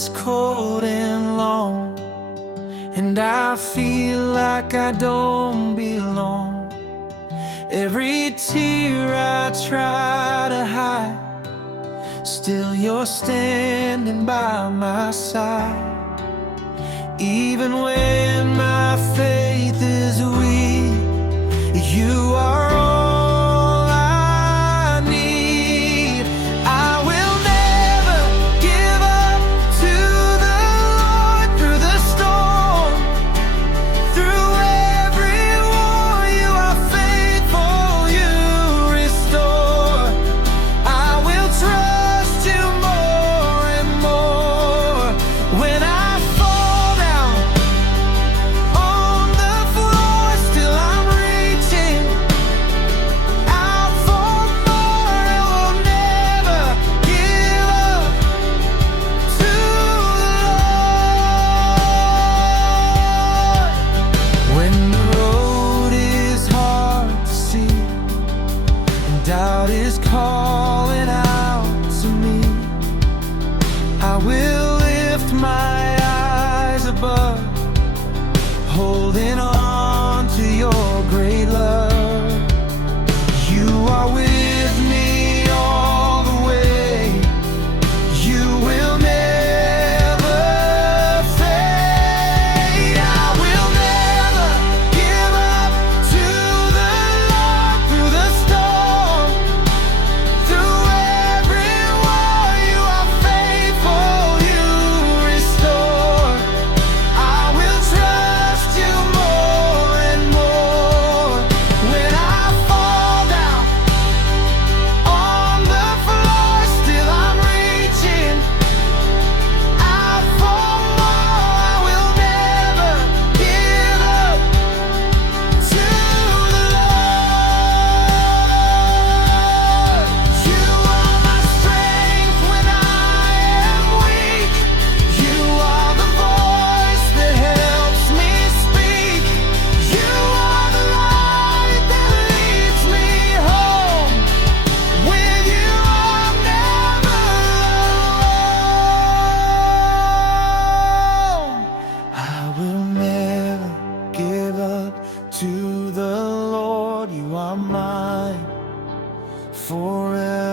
is cold and long, and I feel like I don't belong. Every tear I try to hide, still you're standing by my side. Even when my faith is weak, you are all I need. I will never give up to the Lord. Through the storm, through every war, you are faithful, you restore. I will trust you more and more. When I fall down on the floor, still I'm reaching out for more. I will never give up to the Lord. When the road is hard to see and doubt is calling out to me, I will lift my eyes above, holding on to your great love. You are with me all the way. You will never fade. I will never give up to the Lord. Through the storm, through every war, you are faithful, you restore. I will trust you more and more. When I fall down on the floor, still I'm reaching out for more. I will never give up to the Lord. You are my strength when I am weak. You are the voice that helps me speak. You are the light that leads me home. With you I'm never alone. I will never give up to the Lord. You are mine forevermore.